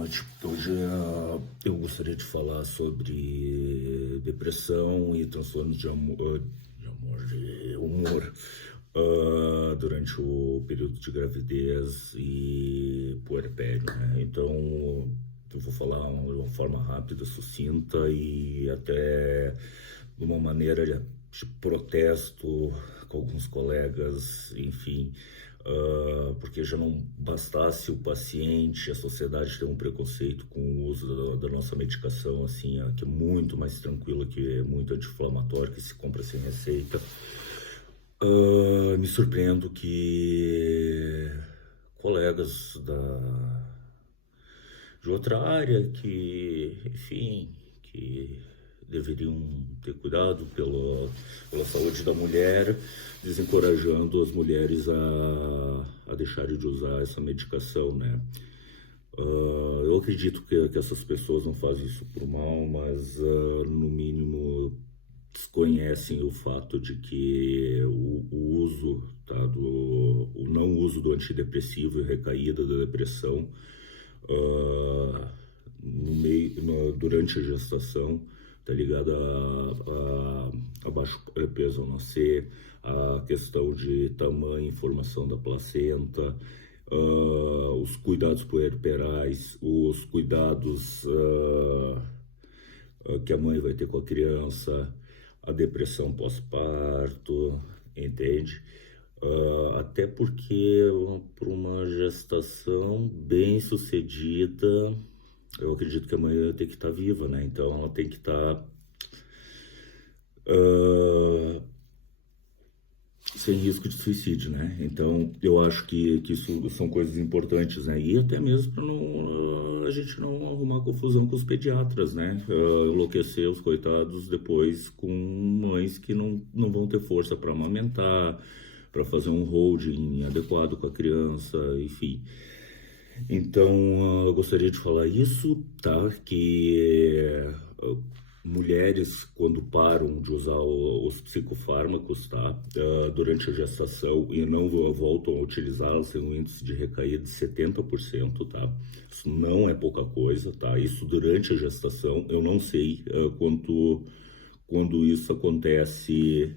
noite. Hoje eu gostaria de falar sobre depressão e transtornos de humor durante o período de gravidez e puerpério, né? Então, eu vou falar de uma forma rápida, sucinta e até de uma maneira de protesto com alguns colegas, enfim. Porque já não bastasse o paciente, a sociedade ter um preconceito com o uso da nossa medicação, assim, que é muito mais tranquila, que é muito anti-inflamatória, que se compra sem receita. Me surpreendo que colegas de outra área que, enfim, que deveriam ter cuidado pela saúde da mulher, desencorajando as mulheres a deixarem de usar essa medicação, né? Eu acredito que essas pessoas não fazem isso por mal, mas no mínimo desconhecem o fato de que o uso, tá, o não uso do antidepressivo e recaída da depressão durante a gestação tá ligada a baixo peso ao nascer, a questão de tamanho e formação da placenta, os cuidados puerperais, os cuidados que a mãe vai ter com a criança, a depressão pós-parto, entende? Até porque para uma gestação bem sucedida, eu acredito que a mãe tem que estar viva, né? Então ela tem que estar sem risco de suicídio, né? Então eu acho que isso são coisas importantes, né? E até mesmo para a gente não arrumar confusão com os pediatras, né? Enlouquecer os coitados depois com mães que não vão ter força para amamentar, para fazer um holding adequado com a criança, enfim. Então, eu gostaria de falar isso, tá? Que mulheres, quando param de usar os psicofármacos, tá? Durante a gestação e não voltam a utilizá-los, tem um índice de recaída de 70%, tá? Isso não é pouca coisa, tá? Isso durante a gestação, eu não sei quando isso acontece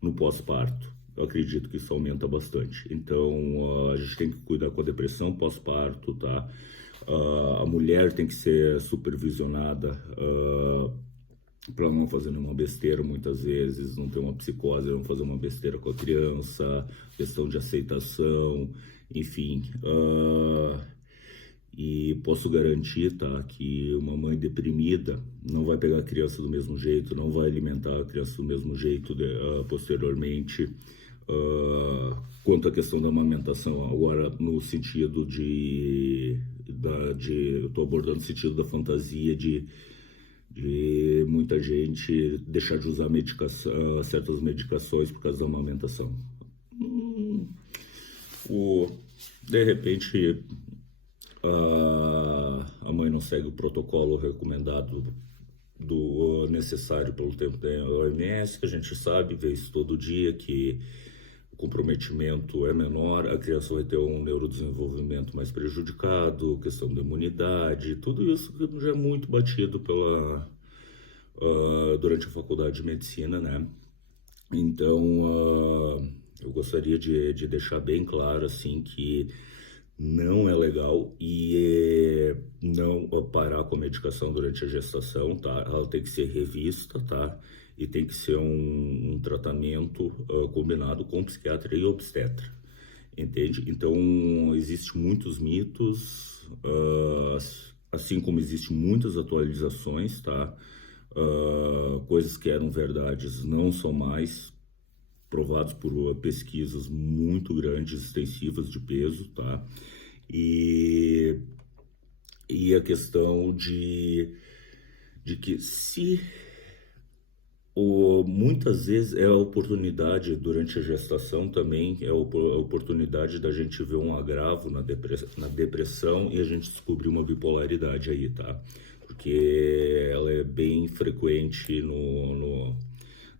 no pós-parto. Eu acredito que isso aumenta bastante. Então, a gente tem que cuidar com a depressão pós-parto, tá? A mulher tem que ser supervisionada para não fazer nenhuma besteira, muitas vezes, não ter uma psicose, não fazer uma besteira com a criança, questão de aceitação, enfim. E posso garantir, tá, que uma mãe deprimida não vai pegar a criança do mesmo jeito, não vai alimentar a criança do mesmo jeito posteriormente. Quanto à questão da amamentação, agora no sentido eu estou abordando o sentido da fantasia de muita gente deixar de usar certas medicações por causa da amamentação. De repente, a mãe não segue o protocolo recomendado do necessário pelo tempo da OMS, que a gente sabe, vê isso todo dia, que o comprometimento é menor, a criança vai ter um neurodesenvolvimento mais prejudicado, questão da imunidade, tudo isso já é muito batido durante a faculdade de medicina, né? Então, eu gostaria de deixar bem claro, assim, que não é legal e não parar com a medicação durante a gestação, tá? Ela tem que ser revista, tá? E tem que ser um tratamento combinado com psiquiatra e obstetra, entende? Então, existem muitos mitos, assim como existem muitas atualizações, tá? Coisas que eram verdades não são mais, provados por pesquisas muito grandes, extensivas de peso, tá? E a questão de que muitas vezes é a oportunidade durante a gestação também, é a oportunidade da gente ver um agravo na depressão e a gente descobrir uma bipolaridade aí, tá? Porque ela é bem frequente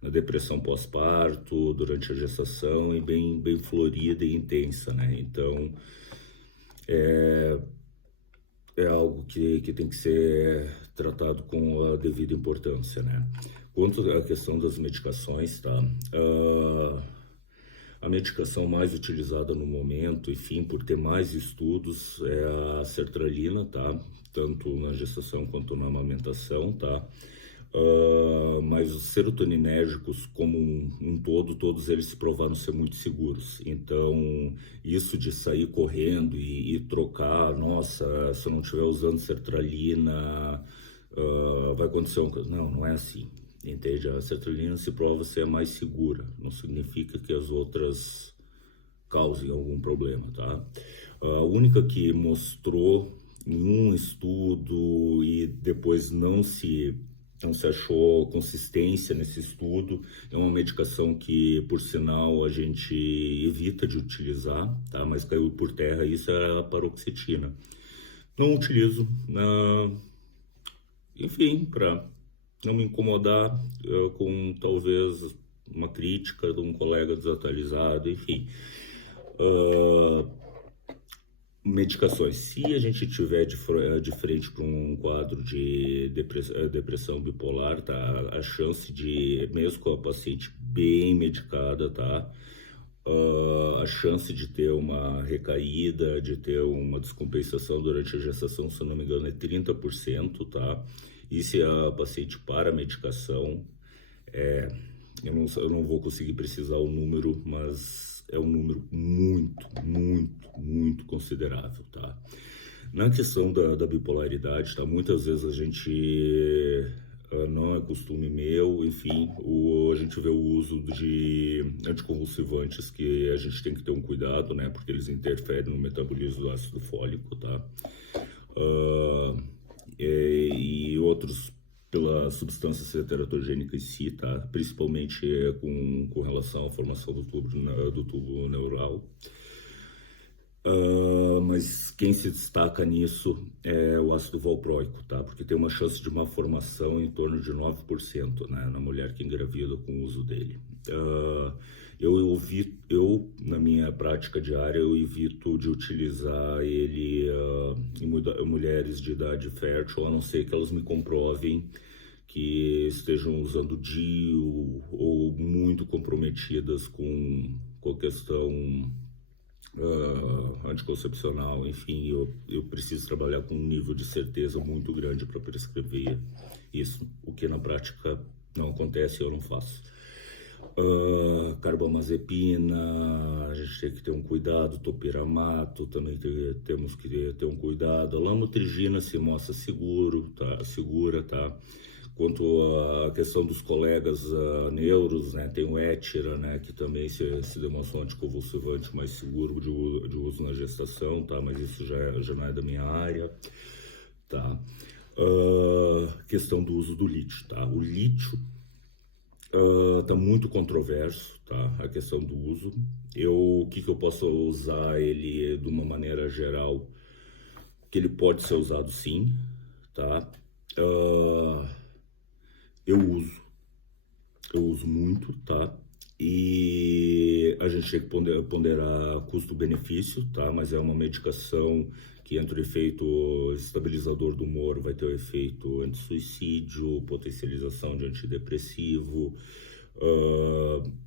na depressão pós-parto, durante a gestação e bem florida e intensa, né? Então, é algo que tem que ser tratado com a devida importância, né? Quanto à questão das medicações, tá? A medicação mais utilizada no momento, enfim, por ter mais estudos, é a sertralina, tá? Tanto na gestação quanto na amamentação, tá? Mas os serotoninérgicos como um todo, todos eles se provaram ser muito seguros. Então, isso de sair correndo e trocar, nossa, se eu não estiver usando sertralina, vai acontecer um... Não é assim. Entende? A sertralina se prova ser a mais segura, não significa que as outras causem algum problema, tá? A única que mostrou em um estudo e depois não se achou consistência nesse estudo, é uma medicação que, por sinal, a gente evita de utilizar, tá? Mas caiu por terra, isso é a paroxetina. Não utilizo, enfim, para não me incomodar com talvez uma crítica de um colega desatualizado, enfim. Medicações. Se a gente tiver de frente para um quadro de depressão bipolar, tá? A chance de, mesmo com a paciente bem medicada, tá? A chance de ter uma recaída, de ter uma descompensação durante a gestação, se não me engano, é 30%, tá? E se a paciente para a medicação, eu não vou conseguir precisar o número, mas é um número muito considerável, tá? Na questão da bipolaridade, tá? Muitas vezes a gente, não é costume meu, enfim, a gente vê o uso de anticonvulsivantes que a gente tem que ter um cuidado, né? Porque eles interferem no metabolismo do ácido fólico, tá? E outros pela substância teratogênica em si, tá? Principalmente com relação à formação do tubo neural. Mas quem se destaca nisso é o ácido valproico, tá? Porque tem uma chance de uma formação em torno de 9%, né? Na mulher que engravida com o uso dele. Eu, na minha prática diária, eu evito de utilizar ele em mulheres de idade fértil, a não ser que elas me comprovem que estejam usando DIU ou muito comprometidas com a questão anticoncepcional. Enfim, eu preciso trabalhar com um nível de certeza muito grande para prescrever isso, o que na prática não acontece e eu não faço. Carbamazepina, a gente tem que ter um cuidado, topiramato, também temos que ter um cuidado. A lamotrigina se mostra segura, tá? Quanto à questão dos colegas neuros, né, tem o Etira, né, que também se demonstra um anticonvulsivante mais seguro de uso na gestação, tá? Mas isso já não é da minha área, tá? Questão do uso do lítio, tá? O lítio tá muito controverso, tá? A questão do uso. O que eu posso usar ele de uma maneira geral? Que ele pode ser usado sim, tá? Eu uso muito, tá? E a gente tem que ponderar custo-benefício, tá? Mas é uma medicação que entre o efeito estabilizador do humor vai ter o efeito anti-suicídio, potencialização de antidepressivo,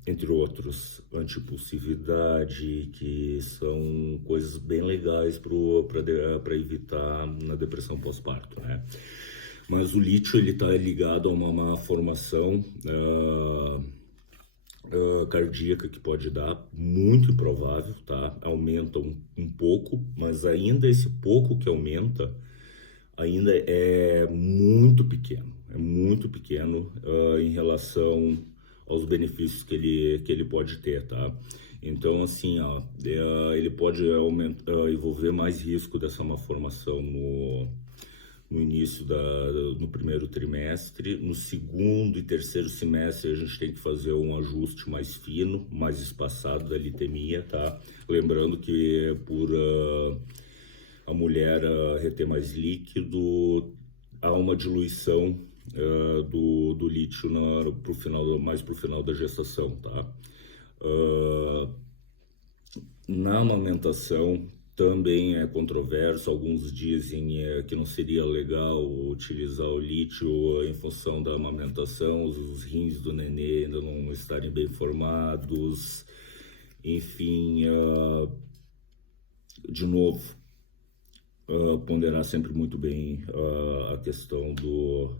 entre outros, antiimpulsividade, que são coisas bem legais para evitar na depressão pós-parto, né? Mas o lítio ele está ligado a uma formação cardíaca que pode dar, muito improvável, tá? Aumenta um pouco, mas ainda esse pouco que aumenta ainda é muito pequeno em relação aos benefícios que ele pode ter, tá? Então, assim, ele pode envolver mais risco dessa malformação no início no primeiro trimestre. No segundo e terceiro semestre a gente tem que fazer um ajuste mais fino, mais espaçado da litemia, tá? Lembrando que por a mulher reter mais líquido, há uma diluição do lítio mais pro final da gestação, tá? Na amamentação também é controverso. Alguns dizem que não seria legal utilizar o lítio em função da amamentação, os rins do nenê ainda não estarem bem formados. Enfim, de novo, ponderar sempre muito bem a questão do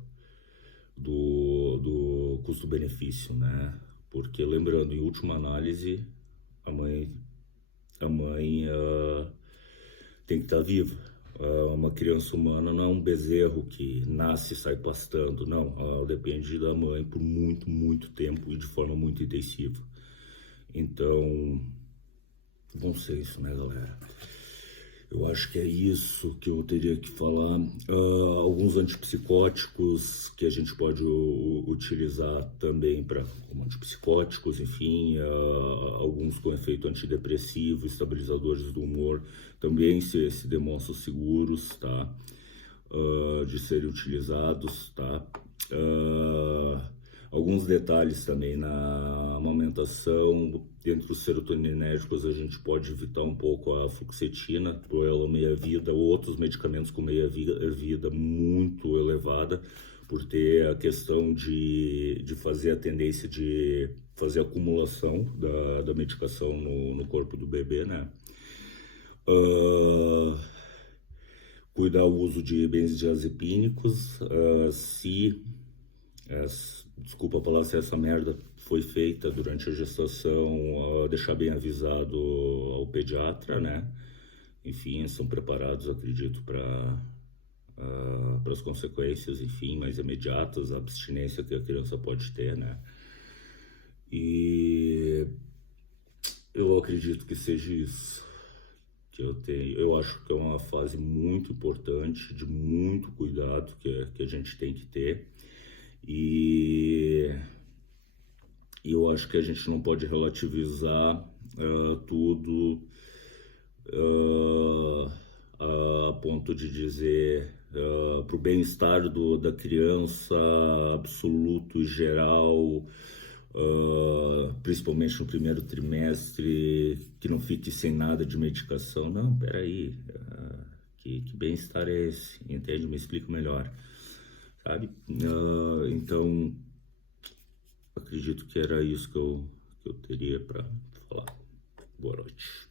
custo-benefício, né? Porque lembrando, em última análise, a mãe tem que estar viva. Uma criança humana não é um bezerro que nasce e sai pastando, não. Ela depende da mãe por muito, muito tempo e de forma muito intensiva. Então, bom senso, né, galera? Eu acho que é isso que eu teria que falar. Alguns antipsicóticos que a gente pode utilizar também como antipsicóticos, enfim, alguns com efeito antidepressivo, estabilizadores do humor, também se demonstram seguros, tá? De serem utilizados, tá? Alguns detalhes também na amamentação. Dentro dos serotoninérgicos, a gente pode evitar um pouco a fluoxetina, por ela meia-vida, ou outros medicamentos com meia-vida muito elevada, por ter a questão de fazer a tendência de fazer acumulação da medicação no corpo do bebê, né? Cuidar o uso de benzodiazepínicos, desculpa a palavra, se essa merda foi feita durante a gestação, deixar bem avisado ao pediatra, né? Enfim, são preparados, acredito, para as consequências, enfim, mais imediatas, a abstinência que a criança pode ter, né? E eu acredito que seja isso que eu tenho. Eu acho que é uma fase muito importante, de muito cuidado que a gente tem que ter. E eu acho que a gente não pode relativizar tudo a ponto de dizer para o bem-estar da criança absoluto e geral, principalmente no primeiro trimestre, que não fique sem nada de medicação. Não, peraí, que bem-estar é esse? Entende? Me explica melhor. Sabe? Então, acredito que era isso que eu teria para falar. Boa noite.